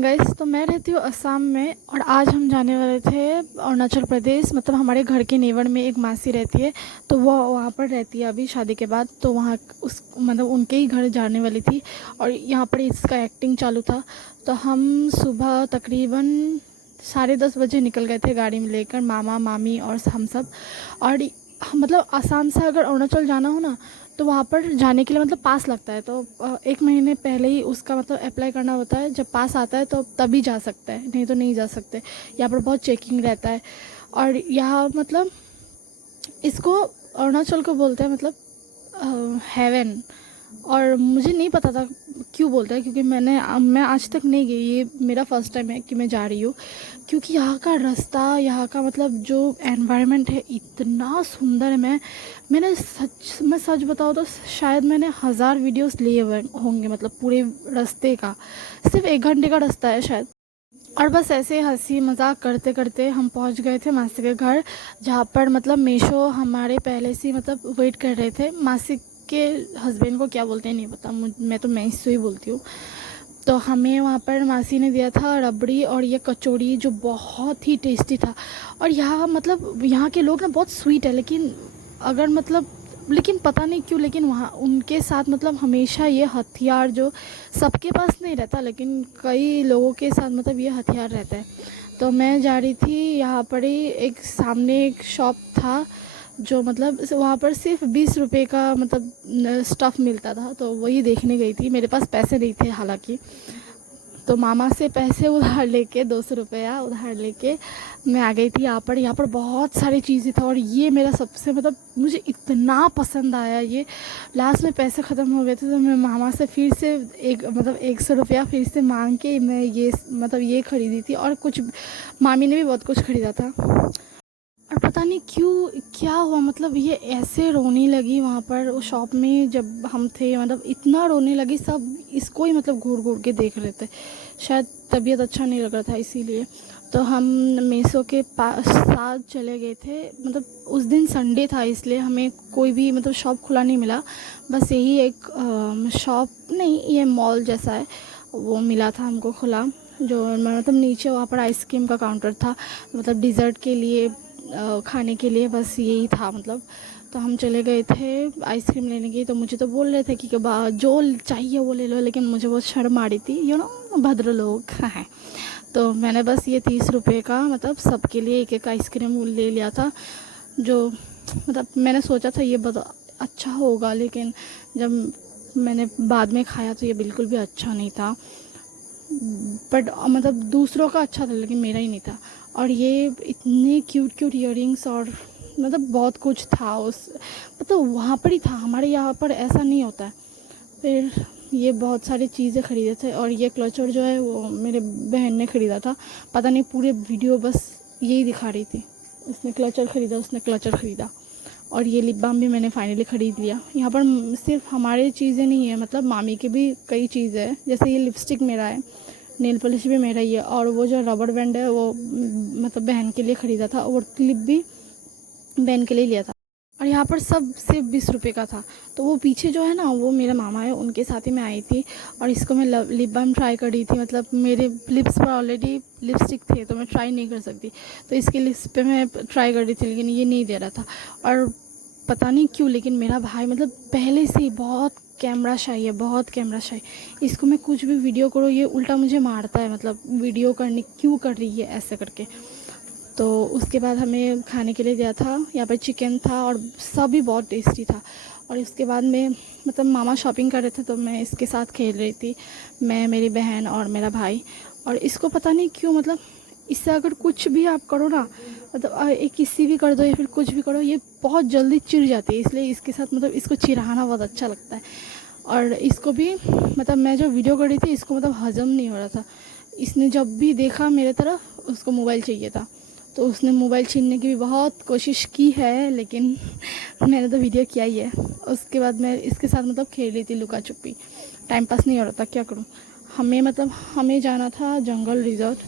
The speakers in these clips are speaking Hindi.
Morning guys. तो मैं रहती हूँ असम में और आज हम जाने वाले थे अरुणाचल प्रदेश। मतलब हमारे घर के नेबर में एक मासी रहती है, तो वो वहाँ पर रहती है अभी शादी के बाद। तो वहाँ उस मतलब उनके ही घर जाने वाली थी और यहाँ पर इसका एक्टिंग चालू था। तो हम सुबह तकरीबन 10:30 बजे निकल गए थे गाड़ी में लेकर, मामा मामी और हम सब। और मतलब आसाम से अगर अरुणाचल जाना हो ना, तो वहाँ पर जाने के लिए मतलब पास लगता है। तो 1 महीने पहले ही उसका मतलब अप्लाई करना होता है। जब पास आता है तो तभी जा सकता है, नहीं तो नहीं जा सकते। यहाँ पर बहुत चेकिंग रहता है। और यहाँ मतलब इसको अरुणाचल को बोलते हैं मतलब हेवन। और मुझे नहीं पता था क्यों बोलते हैं, क्योंकि मैं आज तक नहीं गई, ये मेरा फर्स्ट टाइम है कि मैं जा रही हूँ। क्योंकि यहाँ का रास्ता, यहाँ का मतलब जो एनवायरनमेंट है इतना सुंदर है। मैं सच बताऊँ तो शायद मैंने 1000 वीडियोस लिए हुए होंगे, मतलब पूरे रास्ते का। सिर्फ 1 घंटे का रास्ता है शायद। और बस ऐसे हंसी मजाक करते करते हम पहुंच गए थे मासी के घर, जहाँ पर मतलब मीशो हमारे पहले से ही मतलब वेट कर रहे थे। मासी के हस्बैंड को क्या बोलते हैं नहीं पता, मैं तो मैसो ही बोलती हूँ। तो हमें वहाँ पर मासी ने दिया था रबड़ी और ये कचौड़ी, जो बहुत ही टेस्टी था। और यहाँ मतलब यहाँ के लोग ना बहुत स्वीट है, लेकिन पता नहीं क्यों, लेकिन वहाँ उनके साथ मतलब हमेशा ये हथियार, जो सबके पास नहीं रहता लेकिन कई लोगों के साथ मतलब ये हथियार रहता है। तो मैं जा रही थी, यहाँ पर ही एक सामने एक शॉप था, जो मतलब वहाँ पर सिर्फ 20 रुपए का मतलब स्टफ़ मिलता था। तो वही देखने गई थी, मेरे पास पैसे नहीं थे हालांकि। तो मामा से पैसे उधार लेके 200 रुपया उधार लेके मैं आ गई थी यहाँ पर। यहाँ पर बहुत सारी चीज़ें था और ये मेरा सबसे मतलब मुझे इतना पसंद आया ये। लास्ट में पैसे ख़त्म हो गए थे तो मैं मामा से फिर से 100 रुपया फिर से मांग के मैं ये मतलब ये ख़रीदी थी। और कुछ मामी ने भी बहुत कुछ ख़रीदा था। और पता नहीं क्यों क्या हुआ, मतलब ये ऐसे रोने लगी वहाँ पर उस शॉप में जब हम थे। मतलब इतना रोने लगी, सब इसको ही मतलब घूर घूर के देख रहे थे। शायद तबीयत अच्छा नहीं लग रहा था इसीलिए। तो हम मीशो के पास साथ चले गए थे। मतलब उस दिन संडे था इसलिए हमें कोई भी मतलब शॉप खुला नहीं मिला। बस यही एक शॉप नहीं, ये मॉल जैसा है, वो मिला था हमको खुला। जो मतलब नीचे वहाँ पर आइसक्रीम का काउंटर था, मतलब डिज़र्ट के लिए खाने के लिए, बस यही था मतलब। तो हम चले गए थे आइसक्रीम लेने की। तो मुझे तो बोल रहे थे कि जो चाहिए वो ले लो, लेकिन मुझे बहुत शर्म आ रही थी, भद्र लोग हैं। तो मैंने बस ये 30 रुपये का मतलब सबके लिए एक एक आइसक्रीम ले लिया था। जो मतलब मैंने सोचा था ये बहुत अच्छा होगा, लेकिन जब मैंने बाद में खाया तो ये बिल्कुल भी अच्छा नहीं था। बट मतलब दूसरों का अच्छा था लेकिन मेरा ही नहीं था। और ये इतने क्यूट क्यूट इयररिंग्स और मतलब बहुत कुछ था उस, मतलब वहाँ पर ही था, हमारे यहाँ पर ऐसा नहीं होता है। फिर ये बहुत सारी चीज़ें ख़रीदे थे। और ये क्लचर जो है वो मेरे बहन ने ख़रीदा था। पता नहीं पूरे वीडियो बस यही दिखा रही थी, उसने क्लचर ख़रीदा, उसने क्लचर ख़रीदा। और ये लिप बाम भी मैंने फाइनली ख़रीद लिया। यहाँ पर सिर्फ हमारे चीज़ें नहीं है, मतलब मामी के भी कई चीज़ें हैं। जैसे ये लिपस्टिक मेरा है, नेल पॉलिश भी मेरा ही है, और वो जो रबर बैंड है वो मतलब बहन के लिए ख़रीदा था, और क्लिप भी बहन के लिए लिया था। और यहाँ पर सब सिर्फ 20 रुपये का था। तो वो पीछे जो है ना, वो मेरा मामा है, उनके साथ ही मैं आई थी। और इसको मैं लिप बाम ट्राई कर रही थी। मतलब मेरे लिप्स पर ऑलरेडी लिपस्टिक थे तो मैं ट्राई नहीं कर सकती, तो इसके लिप्स पे मैं ट्राई कर रही थी, लेकिन ये नहीं दे रहा था। और पता नहीं क्यों, लेकिन मेरा भाई मतलब पहले से ही बहुत कैमरा शाई है, बहुत कैमरा शाई। इसको मैं कुछ भी वीडियो करो ये उल्टा मुझे मारता है, मतलब वीडियो करने क्यों कर रही है ऐसे करके। तो उसके बाद हमें खाने के लिए दिया था, यहाँ पर चिकन था और सब भी बहुत टेस्टी था। और इसके बाद में मतलब मामा शॉपिंग कर रहे थे तो मैं इसके साथ खेल रही थी, मैं, मेरी बहन और मेरा भाई। और इसको पता नहीं क्यों मतलब इससे अगर कुछ भी आप करो ना, मतलब एक किसी भी कर दो या फिर कुछ भी करो, ये बहुत जल्दी चिढ़ जाती है। इसलिए इसके साथ मतलब इसको चिढ़ाना बहुत अच्छा लगता है। और इसको भी मतलब मैं जो वीडियो कर रही थी इसको मतलब हज़म नहीं हो रहा था। इसने जब भी देखा मेरे तरफ उसको मोबाइल चाहिए था, तो उसने मोबाइल छीनने की भी बहुत कोशिश की है, लेकिन मैंने तो वीडियो किया ही है। उसके बाद मैं इसके साथ मतलब खेल रही थी लुका छुपी, टाइम पास नहीं हो रहा था, क्या करूँ। हमें जाना था जंगल रिजॉर्ट,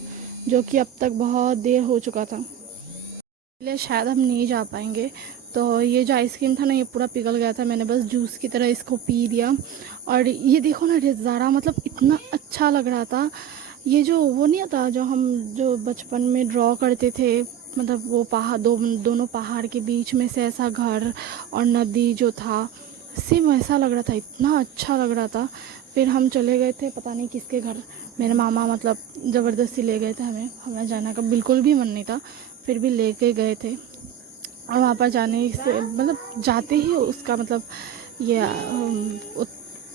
जो कि अब तक बहुत देर हो चुका था, इसलिए शायद हम नहीं जा पाएंगे। तो ये जो आइसक्रीम था ना, ये पूरा पिघल गया था, मैंने बस जूस की तरह इसको पी दिया। और ये देखो ना नज़ारा, मतलब इतना अच्छा लग रहा था। ये जो वो नहीं आता जो हम जो बचपन में ड्रॉ करते थे, मतलब वो दोनों पहाड़ के बीच में से ऐसा घर और नदी जो था, सेम वैसा लग रहा था, इतना अच्छा लग रहा था। फिर हम चले गए थे पता नहीं किसके घर, मेरे मामा मतलब ज़बरदस्ती ले गए थे हमें, हमें जाने का बिल्कुल भी मन नहीं था, फिर भी लेके गए थे। और वहाँ पर जाने से मतलब जाते ही उसका मतलब ये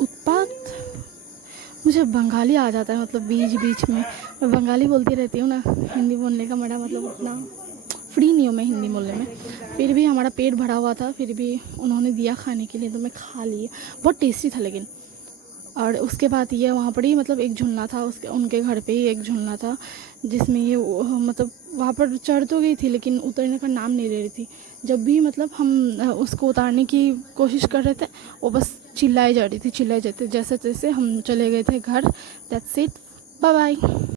उत्पात, मुझे बंगाली आ जाता है, मतलब बीच बीच में मैं बंगाली बोलती रहती हूँ ना, हिंदी बोलने का मेरा मतलब उतना फ्री नहीं हूँ मैं हिंदी बोलने में। फिर भी हमारा पेट भरा हुआ था, फिर भी उन्होंने दिया खाने के लिए तो मैं खा लिए, बहुत टेस्टी था लेकिन। और उसके बाद ये वहाँ पर ही मतलब एक झूलना था, उसके उनके घर पे ही एक झूलना था जिसमें ये मतलब वहाँ पर चढ़ तो गई थी लेकिन उतरने का नाम नहीं ले रही थी। जब भी मतलब हम उसको उतारने की कोशिश कर रहे थे, वो बस चिल्लाई जा रही थी, चिल्लाई जाती, जैसे जैसे हम चले गए थे घर। That's it, bye bye.